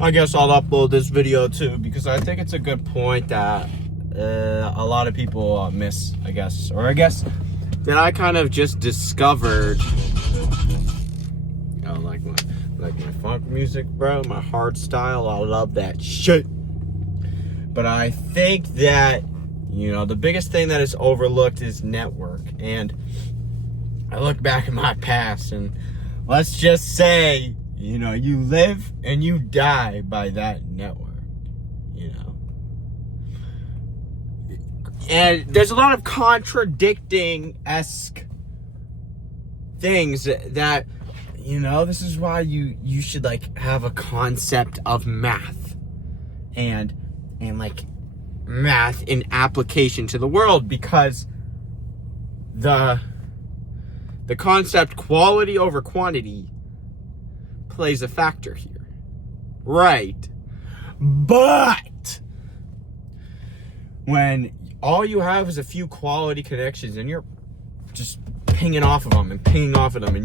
I guess I'll upload this video too, because I think it's a good point that a lot of people miss, I guess. Or I guess that I kind of just discovered. You know, like my funk music, bro, my hard style, I love that shit. But I think that, you know, the biggest thing that is overlooked is network. And I look back at my past, and let's just say, you know, you live and you die by that network, you know. And there's a lot of contradicting-esque things that, you know, this is why you should, like, have a concept of math and like math in application to the world, because the concept quality over quantity plays a factor here, right? But when all you have is a few quality connections and you're just pinging off of them and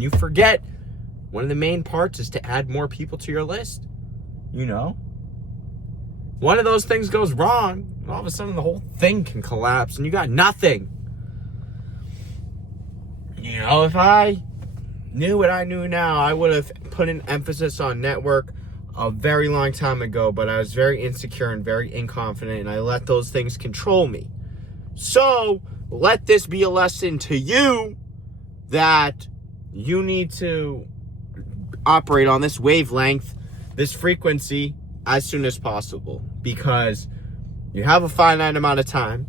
you forget one of the main parts is to add more people to your list, you know? One of those things goes wrong, and all of a sudden the whole thing can collapse and you got nothing. You know, if I knew what I knew now, I would have put an emphasis on network a very long time ago, but I was very insecure and very inconfident, and I let those things control me. So, let this be a lesson to you that you need to operate on this wavelength, this frequency, as soon as possible, because you have a finite amount of time.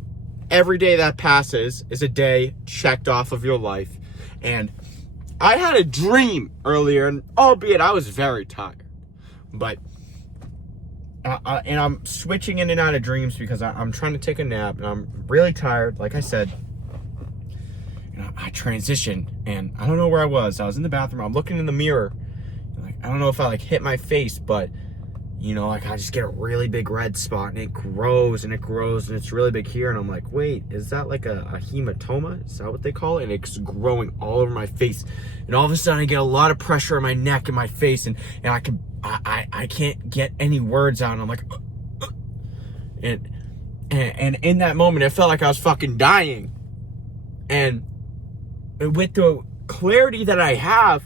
Every day that passes is a day checked off of your life. And I had a dream earlier, and albeit I was very tired, but and I'm switching in and out of dreams because I'm trying to take a nap and I'm really tired. Like I said, you know, I transitioned and I don't know where I was. I was in the bathroom. I'm looking in the mirror. Like, I don't know if I like hit my face, but you know, like I just get a really big red spot and it grows and it's really big here. And I'm like, wait, is that like a hematoma? Is that what they call it? And it's growing all over my face. And all of a sudden I get a lot of pressure on my neck and my face, and I can't get any words out. And I'm like, and in that moment, it felt like I was fucking dying. And with the clarity that I have,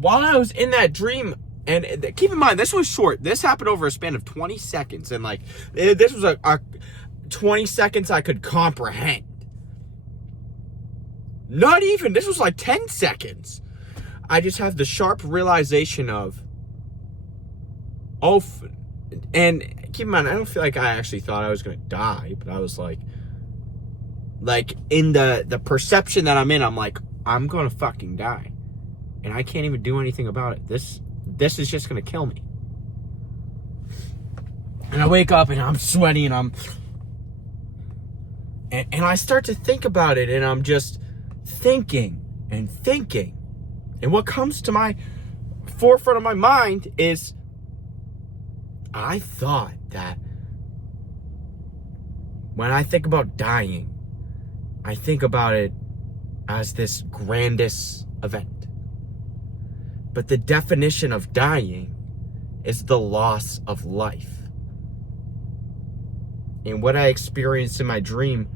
while I was in that dream, and keep in mind, this was short. This happened over a span of 20 seconds. And like, this was a 20 seconds I could comprehend. Not even, this was like 10 seconds. I just have the sharp realization of, and keep in mind, I don't feel like I actually thought I was going to die, but I was like in the perception that I'm in, I'm like, I'm going to fucking die. And I can't even do anything about it. This is just going to kill me. And I wake up and I'm sweaty and and I start to think about it, and I'm just thinking. And what comes to my forefront of my mind is, I thought that when I think about dying, I think about it as this grandest event. But the definition of dying is the loss of life. And what I experienced in my dream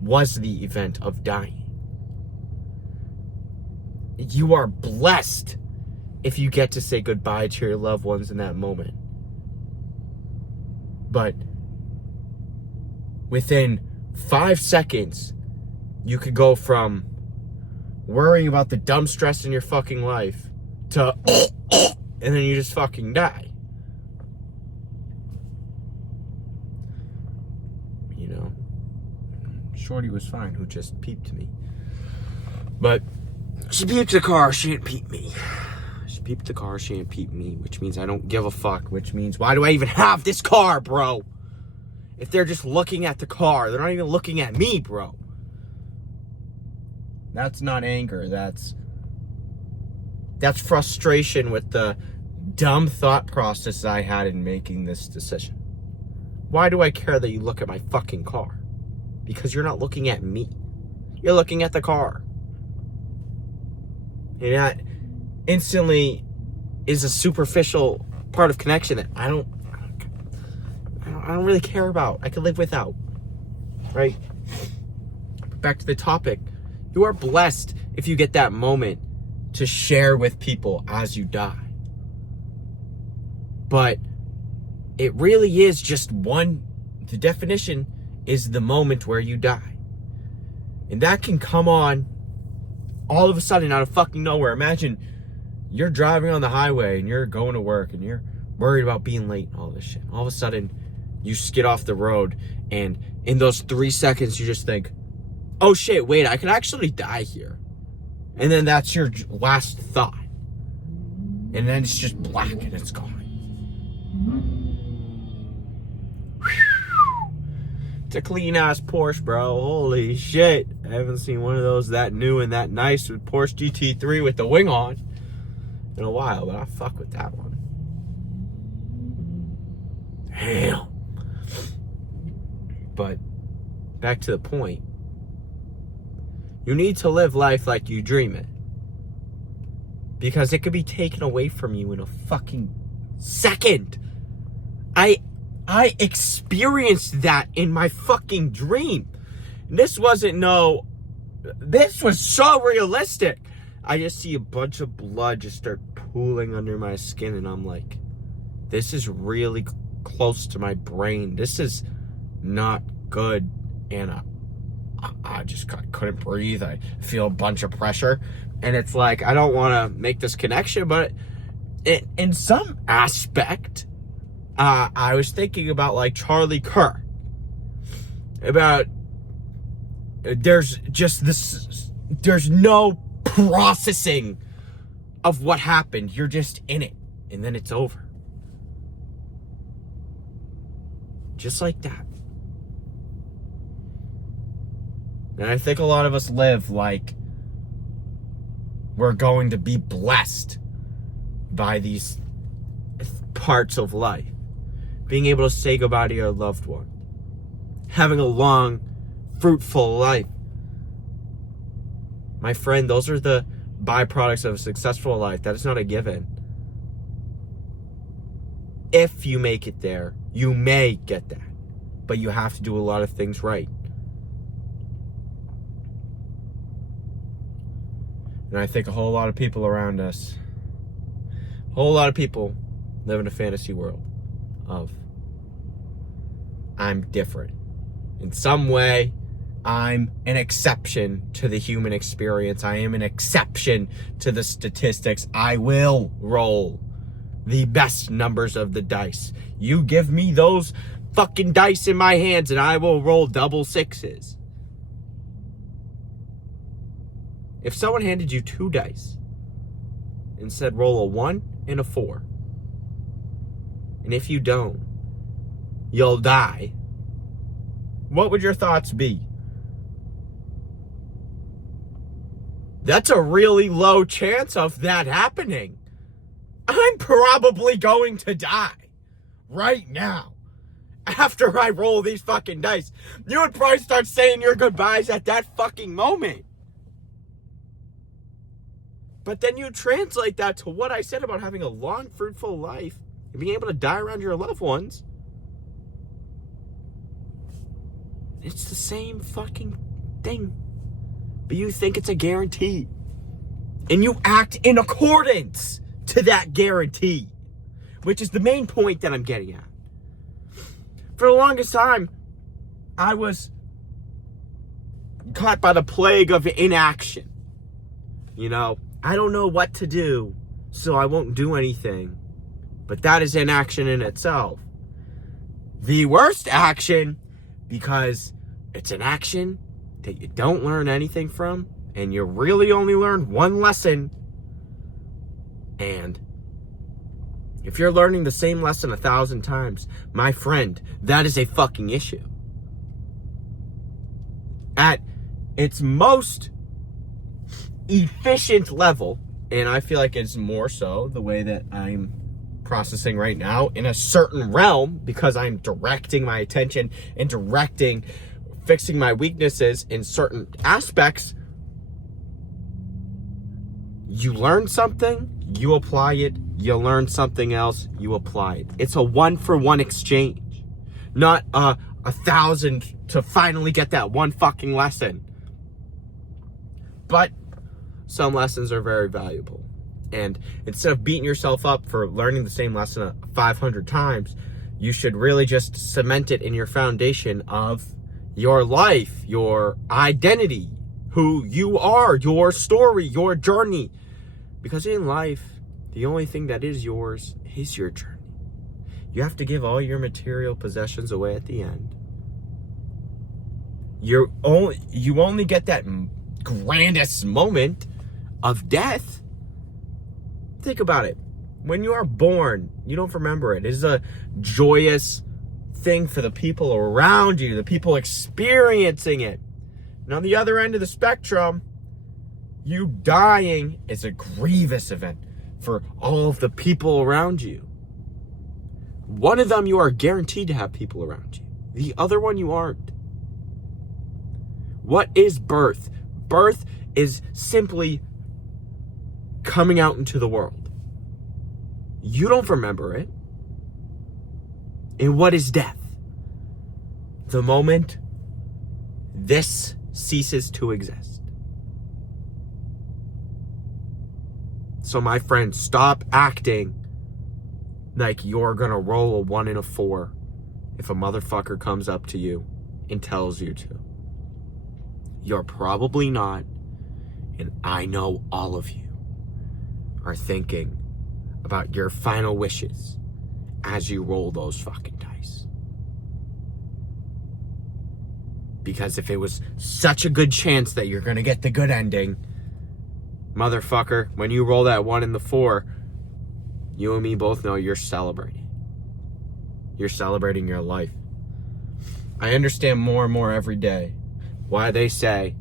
was the event of dying. You are blessed if you get to say goodbye to your loved ones in that moment. But within 5 seconds, you could go from worrying about the dumb stress in your fucking life to and then you just fucking die. You know, Shorty was fine, who just peeped me. But she peeped the car, she didn't peep me. She peeped the car, she didn't peep me, which means I don't give a fuck, which means why do I even have this car, bro? If they're just looking at the car, they're not even looking at me, bro. That's not anger, that's frustration with the dumb thought process I had in making this decision. Why do I care that you look at my fucking car? Because you're not looking at me. You're looking at the car. And that instantly is a superficial part of connection that I don't really care about. I can live without. Right? Back to the topic. You are blessed if you get that moment to share with people as you die. But it really is just one. The definition is the moment where you die. And that can come on all of a sudden out of fucking nowhere. Imagine you're driving on the highway and you're going to work and you're worried about being late and all this shit. All of a sudden, you skid off the road, and in those 3 seconds, you just think, oh shit, wait, I could actually die here. And then that's your last thought. And then it's just black and it's gone. It's a clean ass Porsche, bro. Holy shit. I haven't seen one of those that new and that nice with Porsche GT3 with the wing on in a while, but I fuck with that one. Damn. But back to the point. You need to live life like you dream it. Because it could be taken away from you in a fucking second. I experienced that in my fucking dream. This was so realistic. I just see a bunch of blood just start pooling under my skin, and I'm like, this is really close to my brain. This is not good. And I just couldn't breathe. I feel a bunch of pressure. And it's like, I don't want to make this connection, but in some aspect, I was thinking about like Charlie Kirk. About there's no processing of what happened. You're just in it, and then it's over. Just like that. And I think a lot of us live like we're going to be blessed by these parts of life. Being able to say goodbye to your loved one. Having a long, fruitful life. My friend, those are the byproducts of a successful life. That is not a given. If you make it there, you may get that. But you have to do a lot of things right. And I think a whole lot of people around us, a whole lot of people live in a fantasy world of, I'm different. In some way, I'm an exception to the human experience. I am an exception to the statistics. I will roll the best numbers of the dice. You give me those fucking dice in my hands and I will roll double sixes. If someone handed you 2 dice and said roll a 1 and a 4, and if you don't, you'll die, what would your thoughts be? That's a really low chance of that happening. I'm probably going to die right now. After I roll these fucking dice, you would probably start saying your goodbyes at that fucking moment. But then you translate that to what I said about having a long, fruitful life and being able to die around your loved ones. It's the same fucking thing. But you think it's a guarantee. And you act in accordance to that guarantee. Which is the main point that I'm getting at. For the longest time, I was caught by the plague of inaction. You know, I don't know what to do, so I won't do anything. But that is inaction in itself. The worst action, because it's an action that you don't learn anything from, and you really only learn one lesson. And if you're learning the same lesson 1,000 times, my friend, that is a fucking issue. At its most efficient level, and I feel like it's more so the way that I'm processing right now in a certain realm, because I'm directing my attention and fixing my weaknesses in certain aspects. You learn something, You apply it, you learn something else, you apply it. It's a 1-for-1 exchange, not 1,000 to finally get that one fucking lesson. But some lessons are very valuable. And instead of beating yourself up for learning the same lesson 500 times, you should really just cement it in your foundation of your life, your identity, who you are, your story, your journey. Because in life, the only thing that is yours is your journey. You have to give all your material possessions away at the end. You only get that grandest moment of death. Think about it. When you are born, you don't remember it. It is a joyous thing for the people around you, the people experiencing it. And on the other end of the spectrum, you dying is a grievous event for all of the people around you. One of them, you are guaranteed to have people around you. The other one, you aren't. What is birth? Birth is simply coming out into the world. You don't remember it. And what is death? The moment this ceases to exist. So my friend, stop acting like you're gonna roll a 1 in a 4 if a motherfucker comes up to you and tells you to. You're probably not, and I know all of you are thinking about your final wishes as you roll those fucking dice. Because if it was such a good chance that you're gonna get the good ending, motherfucker, when you roll that 1 in the 4, you and me both know you're celebrating. You're celebrating your life. I understand more and more every day why they say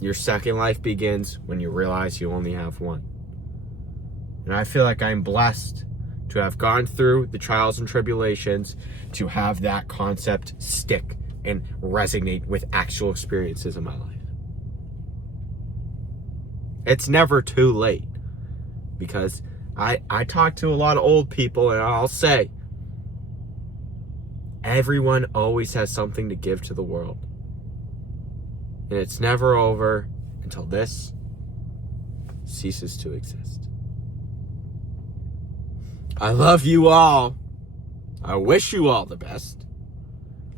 your second life begins when you realize you only have one. And I feel like I'm blessed to have gone through the trials and tribulations to have that concept stick and resonate with actual experiences in my life. It's never too late, because I talk to a lot of old people, and I'll say, everyone always has something to give to the world. And it's never over until this ceases to exist. I love you all. I wish you all the best.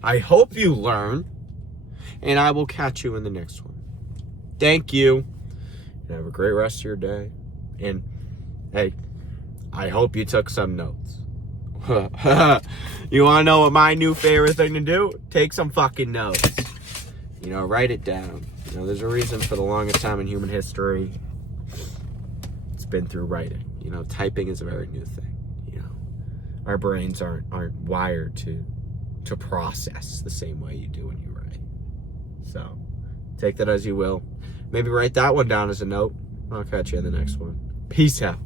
I hope you learn. And I will catch you in the next one. Thank you. And have a great rest of your day. And hey, I hope you took some notes. You want to know what my new favorite thing to do? Take some fucking notes. You know, write it down. You know, there's a reason for the longest time in human history it's been through writing. You know, typing is a very new thing. You know, our brains aren't wired to process the same way you do when you write. So, take that as you will. Maybe write that one down as a note. I'll catch you in the next one. Peace out.